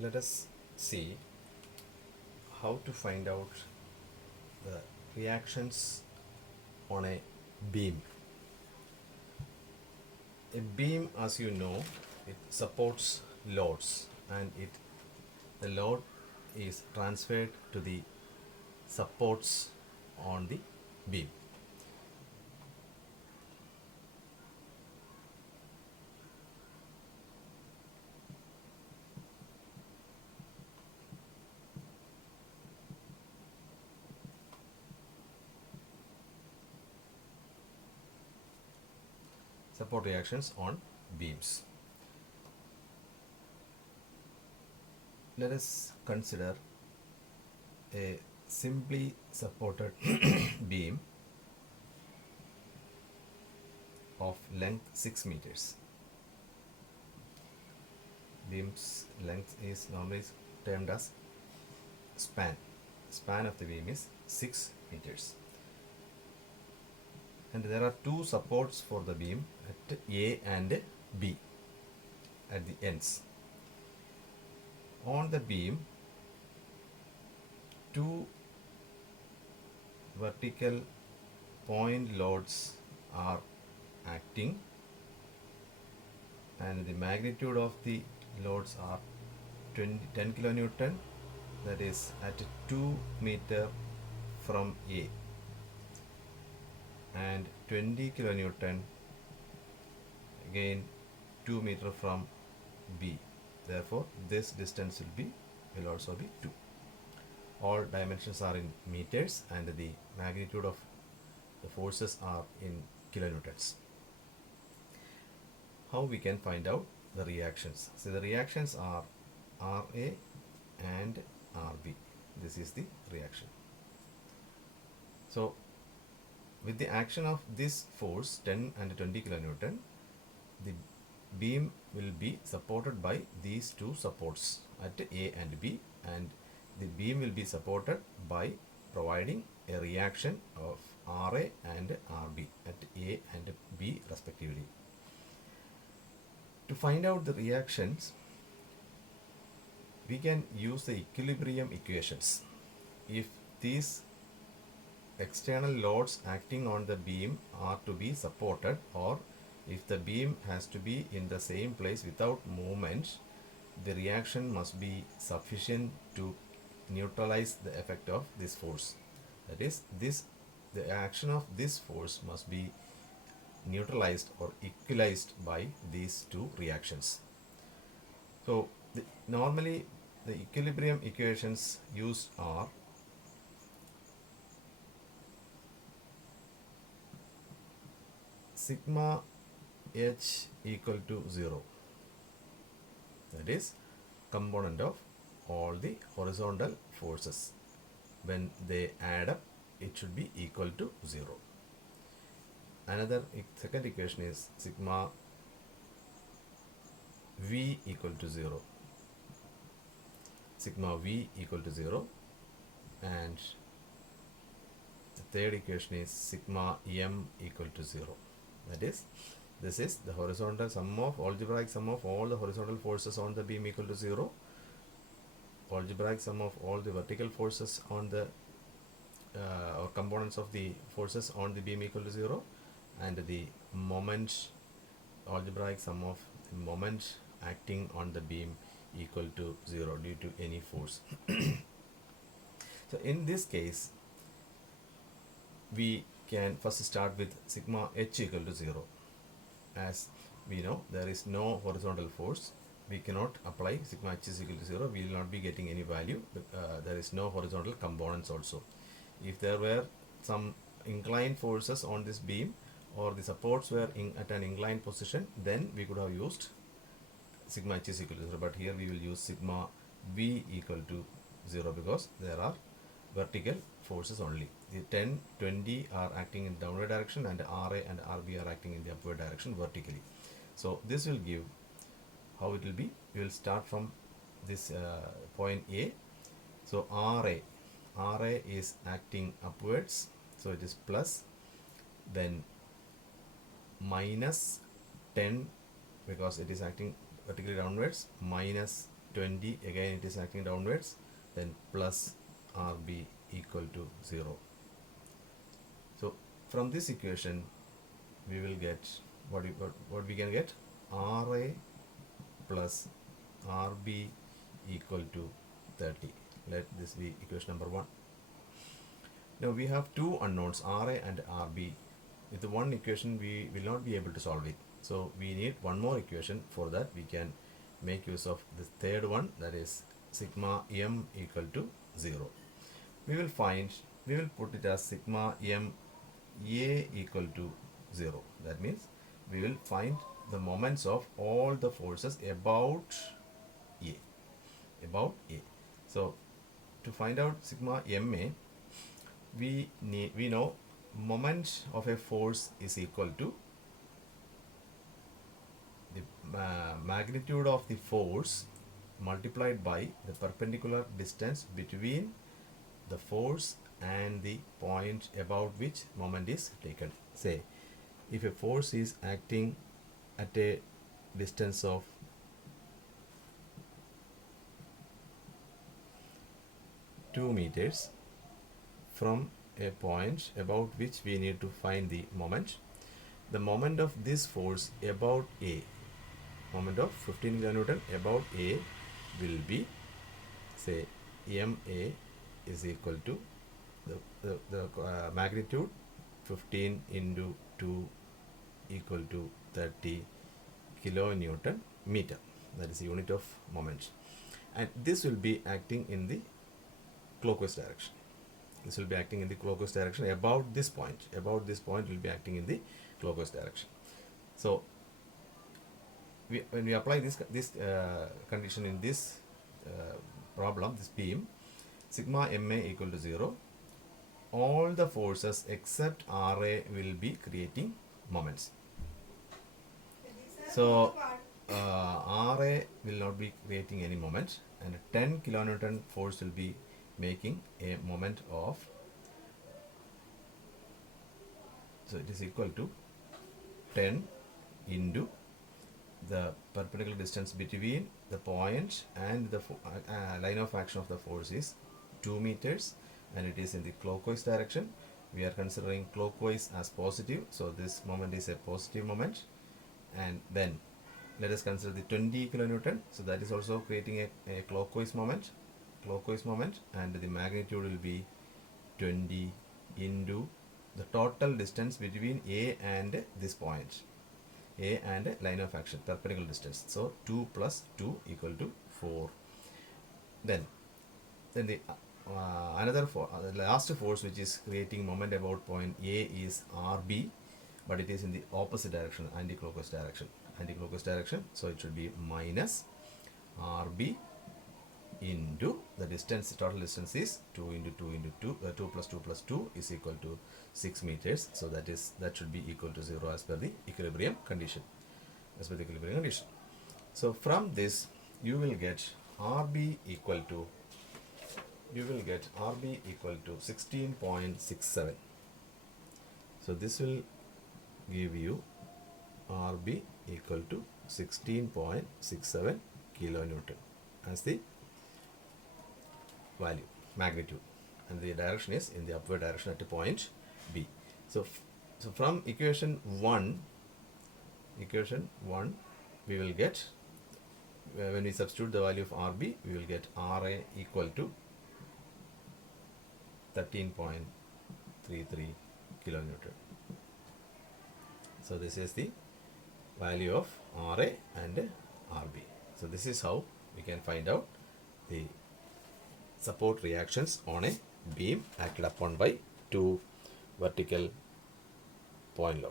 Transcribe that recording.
let us see how to find out the reactions on a beam. A beam, as you know, it supports loads, and the load is transferred to the supports on the beam. Support reactions on beams. Let us consider a simply supported beam of length 6 meters. Beam's length is normally termed as span. Span of the beam is 6 meters. And there are two supports for the beam at A and B at the ends. On the beam, two vertical point loads are acting, and the magnitude of the loads are 10 kilonewton, that is at 2 meter from A, and 20 kilonewton again 2 meter from B. Therefore this distance will also be 2. All dimensions are in meters and the magnitude of the forces are in kilonewtons. How we can find out the reactions? So the reactions are Ra and Rb. This is the reaction. So with the action of this force 10 and 20 kilonewton, the beam will be supported by these two supports at A and B, and the beam will be supported by providing a reaction of Ra and Rb at A and B respectively. To find out the reactions, we can use the equilibrium equations. If these external loads acting on the beam are to be supported, or if the beam has to be in the same place without movement, the reaction must be sufficient to neutralize the effect of this force. That is, the action of this force must be neutralized or equalized by these two reactions. So normally the equilibrium equations used are sigma h equal to 0. That is component of all the horizontal forces. When they add up, it should be equal to 0. Another second equation is sigma v equal to 0. Sigma v equal to 0, and the third equation is sigma m equal to 0. That is, this is the horizontal sum of algebraic sum of all the horizontal forces on the beam equal to 0, algebraic sum of all the vertical forces on the or components of the forces on the beam equal to 0, and the moment, algebraic sum of the moment acting on the beam equal to 0 due to any force. So in this case, we can first start with sigma h equal to 0. As we know, there is no horizontal force. We cannot apply sigma h is equal to 0. We will not be getting any value. There is no horizontal components also. If there were some inclined forces on this beam, or the supports were at an inclined position, then we could have used sigma h is equal to 0. But here we will use sigma v equal to 0 because there are vertical forces only. The 10, 20 are acting in the downward direction, and Ra and Rb are acting in the upward direction vertically. So this will give how it will be. We will start from this point A. So Ra is acting upwards, so it is plus, then minus 10 because it is acting vertically downwards, minus 20, again it is acting downwards, then plus RB equal to 0. So from this equation we will get what we can get, RA plus RB equal to 30. Let this be equation number 1. Now we have two unknowns, RA and RB. With the one equation we will not be able to solve it. So we need one more equation. For that we can make use of the third one, that is sigma m equal to 0. We will put it as sigma m a equal to 0. That means we will find the moments of all the forces about A. So to find out sigma ma, we know moment of a force is equal to the magnitude of the force multiplied by the perpendicular distance between the force and the point about which moment is taken. Say, if a force is acting at a distance of 2 meters from a point about which we need to find the moment of this force about A, moment of 15 kilonewton about A will be, say, ma is equal to the magnitude 15 into 2 equal to 30 kilonewton meter. That is the unit of moment, and this will be acting in the clockwise direction. This will be acting in the clockwise direction about this point. About this point will be acting in the clockwise direction. So when we apply this condition in this problem, this beam, sigma ma equal to 0, all the forces except Ra will be creating moments. So Ra will not be creating any moment, and 10 kilonewton force will be making a moment of, so it is equal to 10 into the perpendicular distance between the point and the line of action of the force is 2 meters, and it is in the clockwise direction. We are considering clockwise as positive, so this moment is a positive moment. And then let us consider the 20 kilonewton, so that is also creating a clockwise moment, and the magnitude will be 20 into the total distance between A and this point, A and line of action, perpendicular distance. So 2 plus 2 equal to 4. Then the the last force which is creating moment about point A is RB, but it is in the opposite direction, anti-clockwise direction. So it should be minus RB into the distance, total distance is 2 into 2 into 2, 2 plus 2 plus 2 is equal to 6 meters. So that should be equal to 0 as per the equilibrium condition. So from this you will get RB equal to 16.67. So this will give you RB equal to 16.67 kilonewton as the value, magnitude, and the direction is in the upward direction at a point B. So from equation 1 we will get, when we substitute the value of RB, we will get RA equal to 13.33 kilonewton. So this is the value of RA and RB. So this is how we can find out the support reactions on a beam acted upon by two vertical point loads.